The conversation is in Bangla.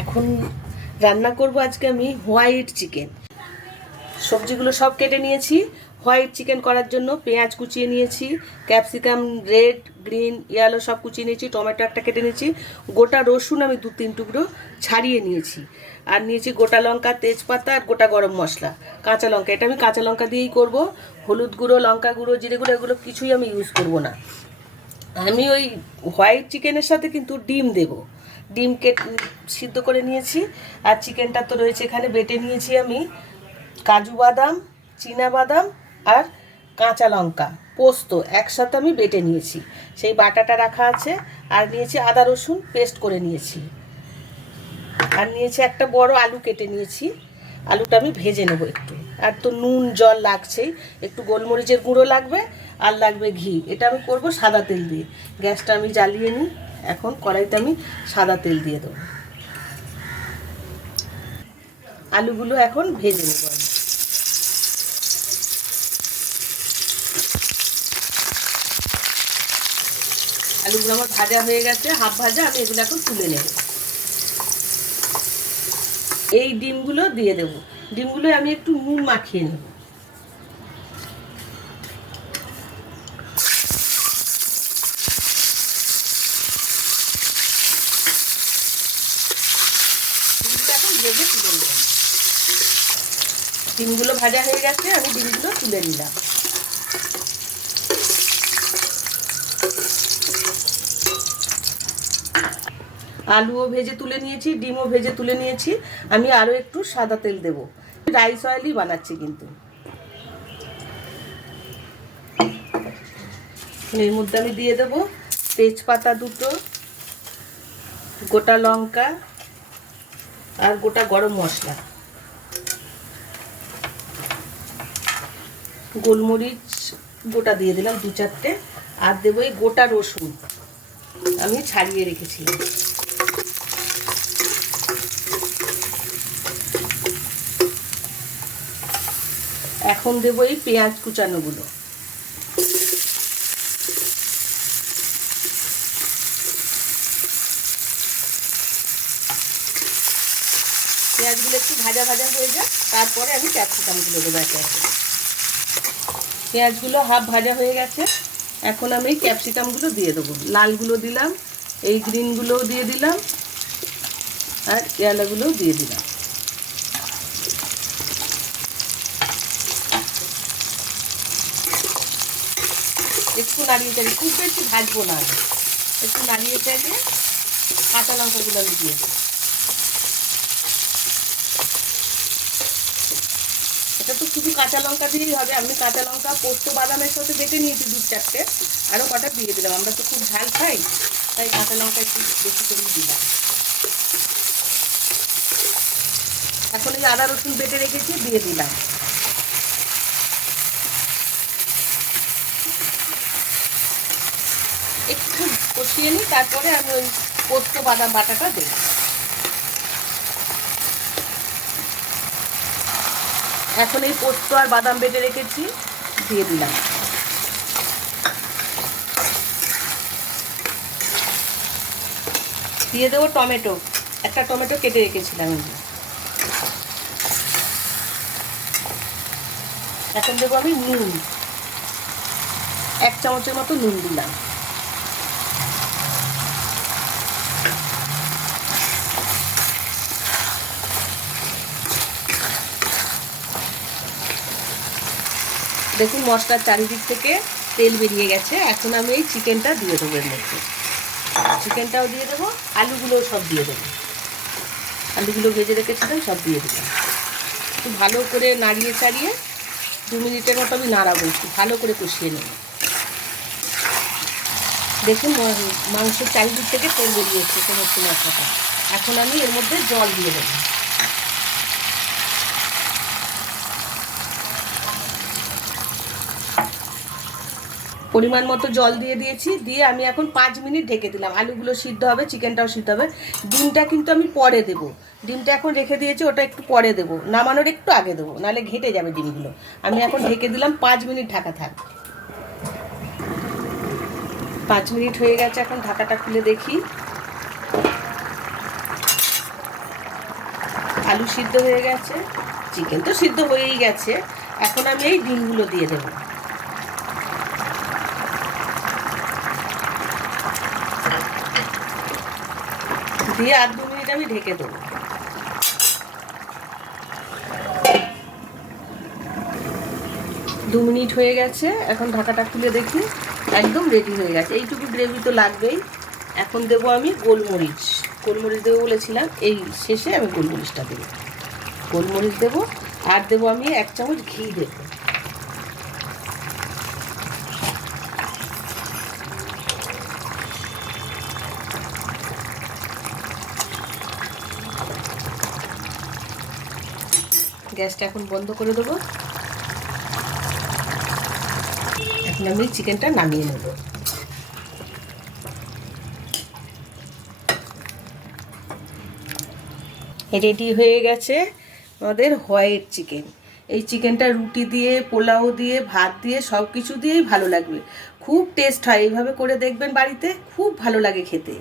এখন রান্না করব আজকে আমি হোয়াইট চিকেন। সবজিগুলো সব কেটে নিয়েছি। হোয়াইট চিকেন করার জন্য পেঁয়াজ কুচিয়ে নিয়েছি, ক্যাপসিকাম রেড গ্রিন ইয়েলো সব কুচিয়ে নিয়েছি, টমেটো একটা কেটে নিয়েছি, গোটা রসুন আমি 2-3 টুকরো ছাড়িয়ে নিয়েছি, আর নিয়েছি গোটা লঙ্কা, তেজপাতা আর গোটা গরম মশলা, কাঁচা লঙ্কা। এটা আমি কাঁচা লঙ্কা দিয়েই করব। হলুদ গুঁড়ো, লঙ্কা গুঁড়ো, জিরে গুঁড়ো এগুলো কিছুই আমি ইউজ করব না। আমি ওই হোয়াইট চিকেনের সাথে কিন্তু ডিম দেব। ডিমকে সিদ্ধ করে নিয়েছি। আর চিকেনটা তো রয়েছে এখানে, বেটে নিয়েছি আমি কাজু বাদাম, চীনা বাদাম আর কাঁচা লঙ্কা, পোস্ত একসাথে আমি বেটে নিয়েছি, সেই বাটাটা রাখা আছে। আর নিয়েছি আদা রসুন পেস্ট করে নিয়েছি। আর নিয়েছি একটা বড় আলু কেটে নিয়েছি, আলুটা আমি ভেজে নেব একটু। আর তো নুন জল লাগছেই, একটু গোলমরিচের গুঁড়ো লাগবে, আর লাগবে ঘি। এটা আমি করব সাদা তেল দিয়ে। গ্যাসটা আমি জ্বালিয়ে নিই। এখন কড়াইতে আমি সাদা তেল দিয়ে দেবো। আলুগুলো এখন ভেজে নেব আমি। আলুগুলো আমার ভাজা হয়ে গেছে, হাফ ভাজা। আমি এগুলো এখন তুলে নেব। এই ডিমগুলো দিয়ে দেব। ডিমগুলো আমি একটু নুন মাখিয়ে নেব। এখন ভেজে তুলে নেব। ডিমগুলো ভাজা হয়ে গেছে, আমি ডিমগুলো তুলে নিলাম। আলুও ভেজে তুলে নিয়েছি, ডিমও ভেজে তুলে নিয়েছি। আমি আরও একটু সাদা তেল দেব। রাইস অয়েলই বানাচ্ছি কিন্তু। এর মধ্যে আমি দিয়ে দেব তেজপাতা 2টো, গোটা লঙ্কা আর গোটা গরম মশলা, গোলমরিচ গোটা দিয়ে দিলাম 2-4টে, আর দেবো এই গোটা রসুন আমি ছাড়িয়ে রেখেছিলাম। এখন দেবো এই পেঁয়াজ কুচানোগুলো। পেঁয়াজগুলো একটু ভাজা ভাজা হয়ে যায়, তারপরে আমি ক্যাপসিকামগুলো দেবো একে একে। পেঁয়াজগুলো হাফ ভাজা হয়ে গেছে, এখন আমি এই ক্যাপসিকামগুলো দিয়ে দেবো। লালগুলো দিলাম, এই গ্রিনগুলোও দিয়ে দিলাম, আর ইয়েলোগুলোও দিয়ে দিলাম। একটু নাড়িয়ে চাড়িয়ে, খুব বেশি ভাজবো না, একটু নাড়িয়ে চাড়িয়ে কাঁচা লঙ্কাগুলো আমি দিয়ে দেবো। এটা তো শুধু কাঁচা লঙ্কা দিয়েই হবে। আমি কাঁচা লঙ্কা পোস্ত বাদামের সাথে বেটে নিয়েছি 2-4টে, আরও কটা দিয়ে দিলাম। আমরা তো খুব ঝাল খাই, তাই কাঁচা লঙ্কা একটু বেশি করে দিলাম। এখন এই আদা রসুন বেটে রেখেছি, দিয়ে দিলাম। একটু কষিয়ে নিই, তারপরে আমি ওই পোস্ত বাদাম বাটাটা দেব। এখন এই পোস্ত আর বাদাম বেটে রেখেছি, দিয়ে দিলাম। দিয়ে দেবো টমেটো, একটা টমেটো কেটে রেখেছিলাম। এখন দেবো আমি নুন, 1 চামচের মতো নুন দিলাম। দেখুন মশলার চারিদিক থেকে তেল বেরিয়ে গেছে। এখন আমি এই চিকেনটা দিয়ে দেবো এর মধ্যে। চিকেনটাও দিয়ে দেবো, আলুগুলোও সব দিয়ে দেবো। আলুগুলো ভেজে রেখেছিলাম, সব দিয়ে দিলাম। একটু ভালো করে নাড়িয়ে চাড়িয়ে 2 মিনিটের মতো আমি নাড়াবো, একটু ভালো করে কষিয়ে নেব। দেখুন মাংসের চারিদিক থেকে তেল বেরিয়েছে সমস্ত মশলাটা। এখন আমি এর মধ্যে জল দিয়ে দেবো। পরিমাণ মতো জল দিয়ে দিয়েছি, দিয়ে আমি এখন 5 মিনিট ঢেকে দিলাম। আলুগুলো সিদ্ধ হবে, চিকেনটাও সিদ্ধ হবে। ডিমটা কিন্তু আমি পরে দেবো। ডিমটা এখন রেখে দিয়েছি, ওটা একটু পরে দেবো, নামানোর একটু আগে দেবো, নাহলে ঘেটে যাবে ডিমগুলো। আমি এখন ঢেকে দিলাম, 5 মিনিট ঢাকা থাক। 5 মিনিট হয়ে গেছে, এখন ঢাকাটা খুলে দেখি। আলু সিদ্ধ হয়ে গেছে, চিকেন তো সিদ্ধ হয়েই গেছে। এখন আমি এই ডিমগুলো দিয়ে দেবো। দিয়ে আর 2 মিনিট আমি ঢেকে দেবো। দু মিনিট হয়ে গেছে, এখন ঢাকাটা খুলে দেখি, একদম রেডি হয়ে গেছে। এইটুকু গ্রেভি তো লাগবেই। এখন দেবো আমি গোলমরিচ, গোলমরিচ দেবো বলেছিলাম, এই শেষে আমি গোলমরিচটা দেবো। গোলমরিচ দেবো, আর দেবো আমি 1 চামচ ঘি দেবো। গ্যাসটা এখন বন্ধ করে দেবো। এখন আমি চিকেনটা নামিয়ে নেব। রেডি হয়ে গেছে আমাদের হোয়াইট চিকেন। এই চিকেনটা রুটি দিয়ে, পোলাও দিয়ে, ভাত দিয়ে, সব কিছু দিয়েই ভালো লাগবে। খুব টেস্ট হয়, এইভাবে করে দেখবেন বাড়িতে, খুব ভালো লাগে খেতে।